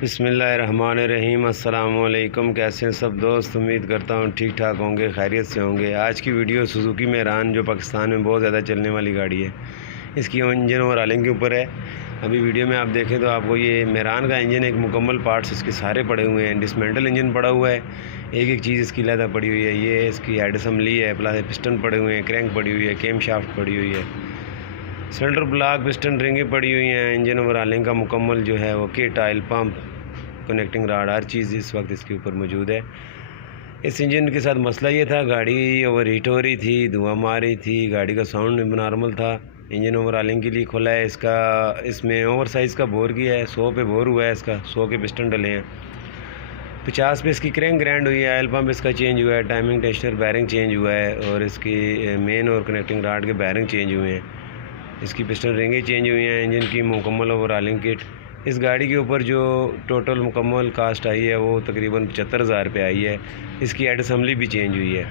बिस्मिल्लाहिर्रहमानिर्रहीम। अस्सलामुअलैकुम। कैसे हैं सब दोस्त? उम्मीद करता हूँ ठीक ठाक होंगे, खैरियत से होंगे। आज की वीडियो सुजुकी मेरान जो पाकिस्तान में बहुत ज़्यादा चलने वाली गाड़ी है, इसकी इंजन और ऑयलिंग के ऊपर है। अभी वीडियो में आप देखें तो आपको ये मेरान का इंजन एक मुकम्मल पार्ट्स इसके सारे पड़े हुए हैं। डिसमेंटल इंजन पड़ा हुआ है, एक एक चीज़ इसकी लहदा पड़ी हुई है। ये इसकी हेड असम्बली है, प्लस पिस्टन पड़े हुए हैं, क्रैंक पड़ी हुई है, केम शाफ्ट पड़ी हुई है, सिलेंडर ब्लॉक, पिस्टन रिंगें पड़ी हुई हैं। इंजन और ऑयलिंग का मुकम्मल जो है वो kit, oil pump, connecting rod, हर चीज़ इस वक्त इसके ऊपर मौजूद है। इस इंजन के साथ मसला ये था, गाड़ी ओवर हीट हो रही थी, धुआं मार रही थी, गाड़ी का साउंड नॉर्मल था। इंजन ओवर ऑयलिंग के लिए खोला है इसका, इसमें ओवर साइज़ का बोर किया है, 100 पे बोर हुआ है इसका, 100 के पिस्टन डले हैं, 50 पे इसकी क्रैंक ग्रैंड हुई है, ऑयल पम्प इसका चेंज हुआ है, टाइमिंग टेस्टर बैरिंग चेंज हुआ है, और इसकी मेन और कनेक्टिंग राड के बैरिंग चेंज हुए हैं, इसकी पिस्टन रिंगें चेंज हुई हैं। इंजन की मुकम्मल ओवर ऑयलिंग किट। इस गाड़ी के ऊपर जो टोटल मुकम्मल कास्ट आई है वो तकरीबन 75,000 रुपये आई है। इसकी हेड असम्बली भी चेंज हुई है।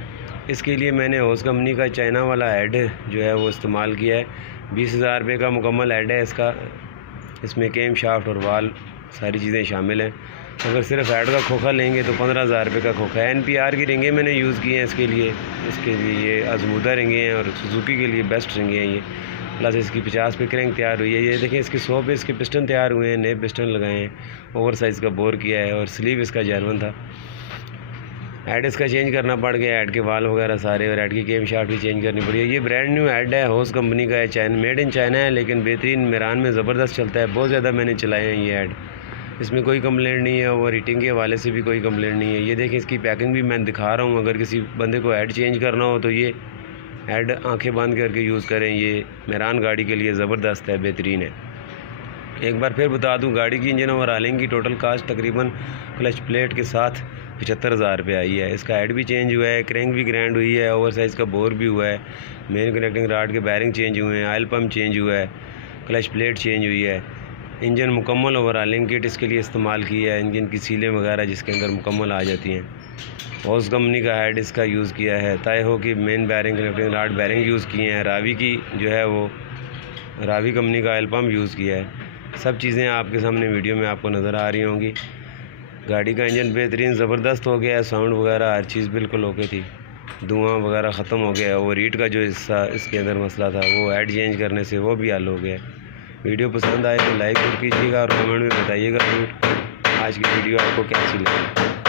इसके लिए मैंने होस कंपनी का चाइना वाला हेड जो है वो इस्तेमाल किया है। 20,000 रुपये का मुकम्मल हेड है इसका। इसमें केम शाफ्ट और वाल सारी चीज़ें शामिल हैं। अगर सिर्फ हेड का खोखा लेंगे तो 15,000 रुपये का खोखा है। NPR की रिंगें मैंने यूज़ की हैं इसके लिए ये आजमूदा रिंगें हैं और सुजुकी के लिए बेस्ट रिंगें हैं ये। प्लस इसकी 50 पे क्रैंक तैयार हुई है। ये देखें, इसके 100 पे इसके पिस्टन तैयार हुए हैं, नए पिस्टन लगाए हैं, ओवर साइज़ का बोर किया है और स्लीव इसका जर्मन था। हेड इसका चेंज करना पड़ गया, हेड के वाल वगैरह सारे, और हेड की केम शाफ्ट भी चेंज करनी पड़ी है। ये ब्रांड न्यू हेड है, होस कंपनी का है, चाइना मेड इन चाइना है, लेकिन बेहतरीन मेरान में ज़बरदस्त चलता है। बहुत ज़्यादा मैंने चलाए हैं ये हेड, इसमें कोई कंप्लेंट नहीं है, और हीटिंग के हवाले से भी कोई कंप्लेंट नहीं है। ये देखें, इसकी पैकिंग भी मैं दिखा रहा हूँ। अगर किसी बंदे को हेड चेंज करना हो तो ये हेड आंखें बंद करके यूज़ करें। ये मेरान गाड़ी के लिए ज़बरदस्त है, बेहतरीन है। एक बार फिर बता दूं, गाड़ी की इंजन और ऑयलिंग की टोटल कास्ट तकरीबन क्लच प्लेट के साथ 75,000 रुपये आई है। इसका हेड भी चेंज हुआ है, क्रैंक भी ग्रैंड हुई है, ओवर साइज़ का बोर भी हुआ है, मेन कनेक्टिंग राड के बैरिंग चेंज हुए हैं, ऑयल पम्प चेंज हुआ है, क्लच प्लेट चेंज हुई है। इंजन मुकम्मल ओवर ऑयलिंग किट इसके लिए इस्तेमाल की है। इंजन की सीलें वगैरह जिसके अंदर मुकम्मल आ जाती हैं। होस कंपनी का हेड इसका यूज़ किया है। तय हो कि main bearing, connecting rod bearing use किए हैं। रावी की जो है वो रावी कंपनी का ऑयल पम्प यूज़ किया है। सब चीज़ें आपके सामने वीडियो में आपको नज़र आ रही होंगी। गाड़ी का इंजन बेहतरीन ज़बरदस्त हो गया है, साउंड वगैरह हर चीज़ बिल्कुल ओके थी, धुआं वगैरह ख़त्म हो गया है। ओवर हीट का जो हिस्सा इसके अंदर मसला था वो हेड चेंज करने से वो भी हल हो गया। वीडियो पसंद आए तो लाइक कीजिएगा और कमेंट में बताइएगा आज की वीडियो आपको कैसी लगी।